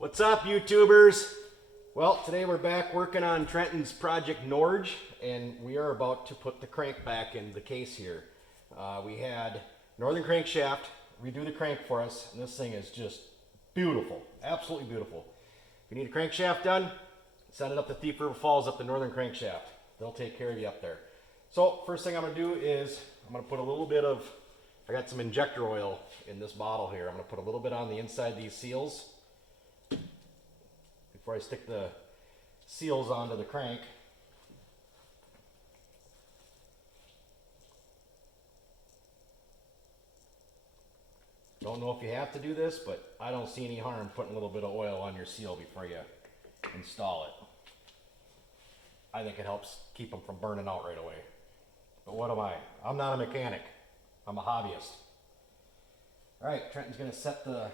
What's up, YouTubers? Well, today we're back working on Trenton's Project Norge, and we are about to put the crank back in the case here. We had Northern Crankshaft redo the crank for us, and this thing is just beautiful, absolutely beautiful. If you need a crankshaft done, send it up to Thief River Falls up the Northern Crankshaft. They'll take care of you up there. So first thing I'm going to do is I'm going to put a little bit of, I got some injector oil in this bottle here. I'm going to put a little bit on the inside of these seals before I stick the seals onto the crank. Don't know if you have to do this, but I don't see any harm putting a little bit of oil on your seal before you install it. I think it helps keep them from burning out right away. But what am I? I'm not a mechanic. I'm a hobbyist. All right, Trenton's going to set the,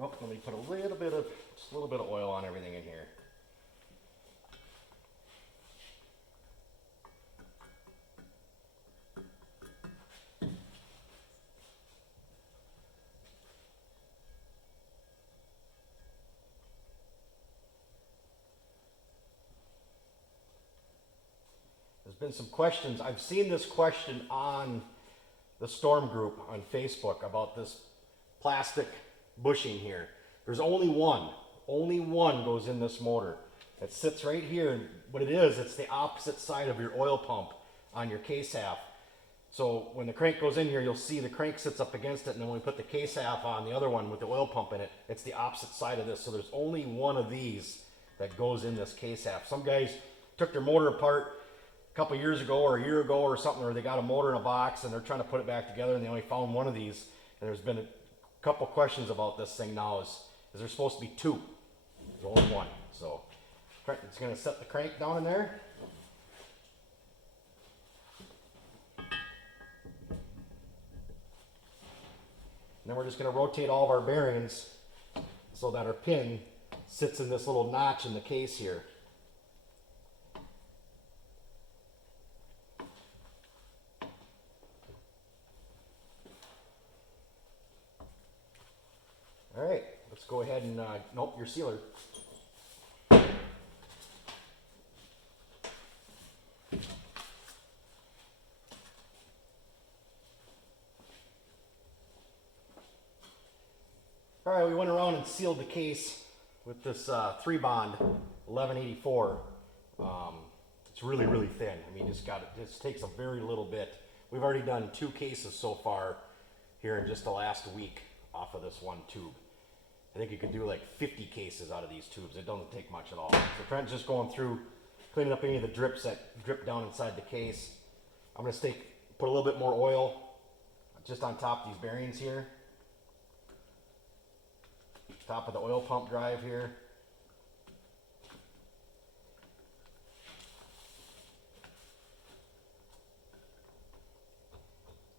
oh, let me put a little bit of, just a little bit of oil on everything in here. There's been some questions. I've seen this question on the Storm group on Facebook about this plastic bushing here. There's only one goes in this motor. It sits right here, and what it is, it's the opposite side of your oil pump on your case half. So when the crank goes in here, you'll see the crank sits up against it, and then when we put the case half on, the other one with the oil pump in it, it's the opposite side of this. So there's only one of these that goes in this case half. Some guys took their motor apart a couple years ago or a year ago or something, where they got a motor in a box and they're trying to put it back together, and they only found one of these. And there's been a couple questions about this thing now. Is there supposed to be two? There's only one. So it's going to set the crank down in there. And then we're just going to rotate all of our bearings so that our pin sits in this little notch in the case here. All right, let's go ahead and, nope, your sealer. All right, we went around and sealed the case with this 3-bond 1184. It's really, really thin. I mean, just takes a very little bit. We've already done 2 cases so far here in just the last week off of this one tube. I think you could do like 50 cases out of these tubes. It doesn't take much at all. So Trent's just going through, cleaning up any of the drips that drip down inside the case. I'm going to put a little bit more oil just on top of these bearings here. Top of the oil pump drive here.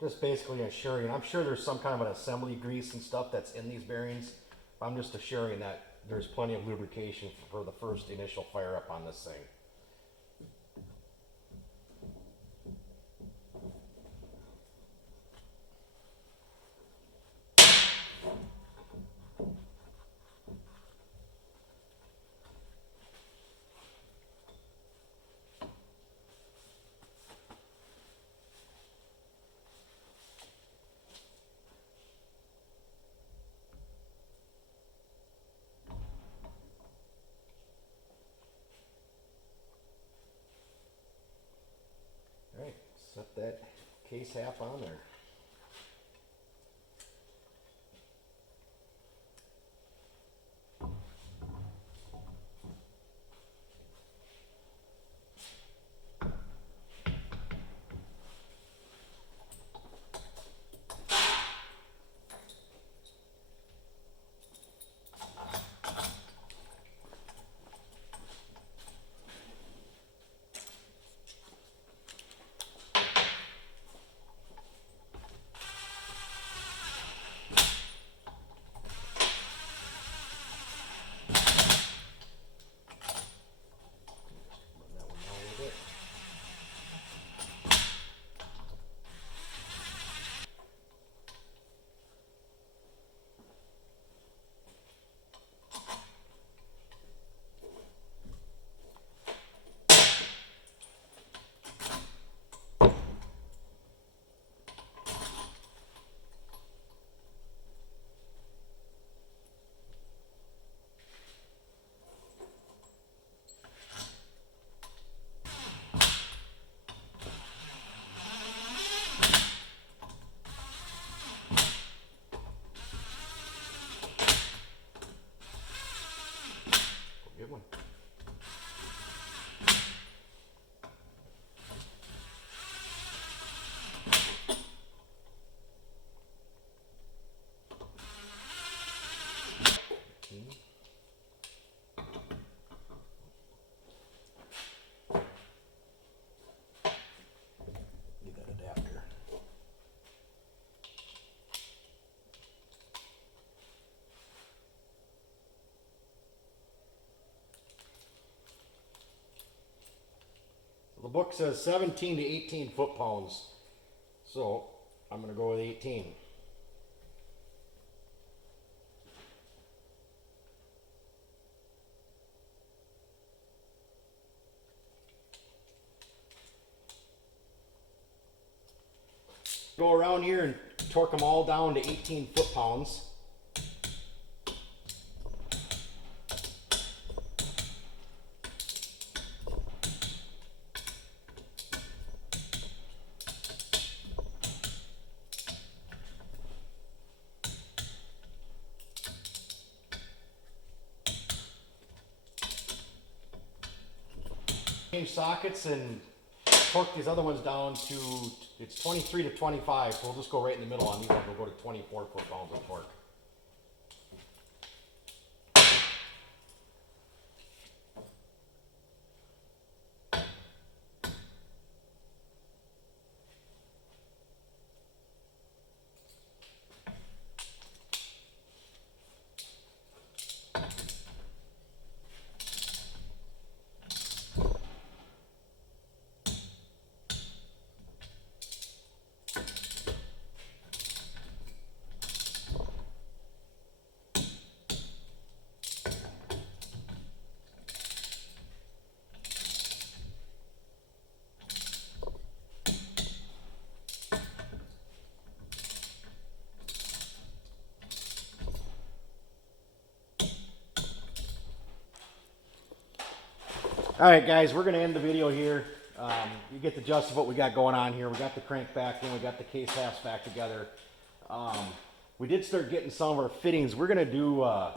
Just basically assuring, I'm sure there's some kind of an assembly grease and stuff that's in these bearings. I'm just assuring that there's plenty of lubrication for the first initial fire up on this thing. Alright, set that case half on there. Good one. Need that adapter. The book says 17 to 18 foot-pounds, so I'm going to go with 18. Go around here and torque them all down to 18 foot-pounds. Change sockets and torque these other ones down to, it's 23 to 25, so we'll just go right in the middle on these ones. We'll go to 24 foot-pounds of torque. All right, guys, we're going to end the video here. You get the gist of what we got going on here. We got the crank back in, we got the case halves back together. We did start getting some of our fittings. We're going to do a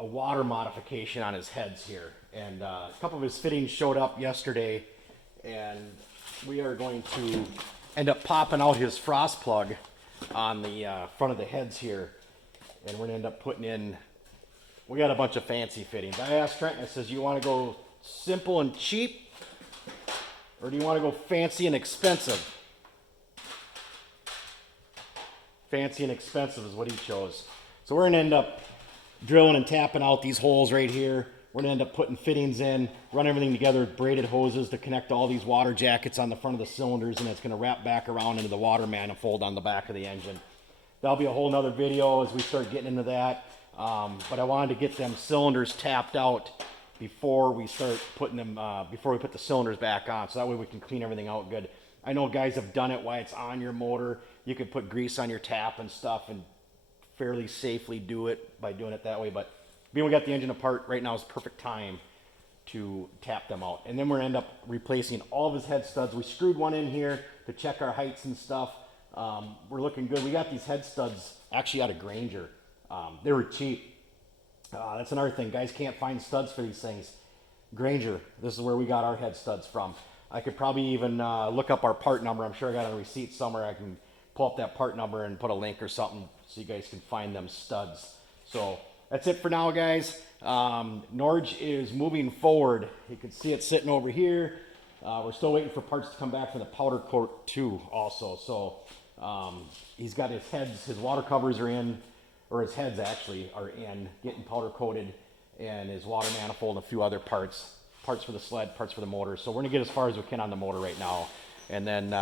water modification on his heads here. And a couple of his fittings showed up yesterday, and we are going to end up popping out his frost plug on the front of the heads here. And we're going to end up putting in, we got a bunch of fancy fittings. I asked Trenton, I says, you want to go simple and cheap, or do you want to go fancy and expensive? Fancy and expensive is what he chose. So we're going to end up drilling and tapping out these holes right here. We're going to end up putting fittings in, run everything together with braided hoses to connect all these water jackets on the front of the cylinders, and it's going to wrap back around into the water manifold on the back of the engine. That'll be a whole nother video as we start getting into that. But I wanted to get them cylinders tapped out before we start putting them, before we put the cylinders back on, so that way we can clean everything out good. I know guys have done it while it's on your motor. You can put grease on your tap and stuff and fairly safely do it by doing it that way, but being we got the engine apart right now is perfect time to tap them out. And then we're gonna end up replacing all of his head studs. We screwed one in here to check our heights and stuff. We're looking good. We got these head studs actually out of Granger. They were cheap. That's another thing. Guys can't find studs for these things. Granger, this is where we got our head studs from. I could probably even look up our part number. I'm sure I got a receipt somewhere. I can pull up that part number and put a link or something so you guys can find them studs. So that's it for now, guys. Norge is moving forward. You can see it sitting over here. We're still waiting for parts to come back from the powder coat too also. So he's got his heads, his water covers are in, or his heads actually are in, getting powder coated, and his water manifold and a few other parts for the sled, parts for the motor. So we're gonna get as far as we can on the motor right now. And then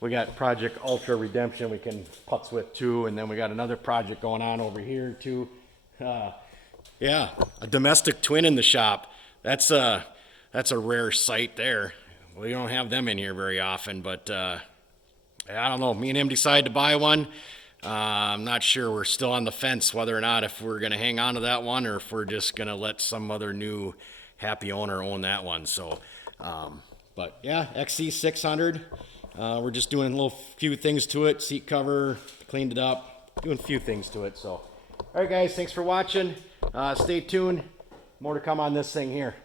we got Project Ultra Redemption we can putz with too, and then we got another project going on over here too. Yeah, a domestic twin in the shop. That's a rare sight there. We don't have them in here very often, but I don't know. Me and him decided to buy one. I'm not sure. We're still on the fence whether or not if we're going to hang on to that one or if we're just going to let some other new happy owner own that one. So, but yeah, XC600. We're just doing a little few things to it. Seat cover, cleaned it up, doing a few things to it. So, all right, guys, thanks for watching. Stay tuned. More to come on this thing here.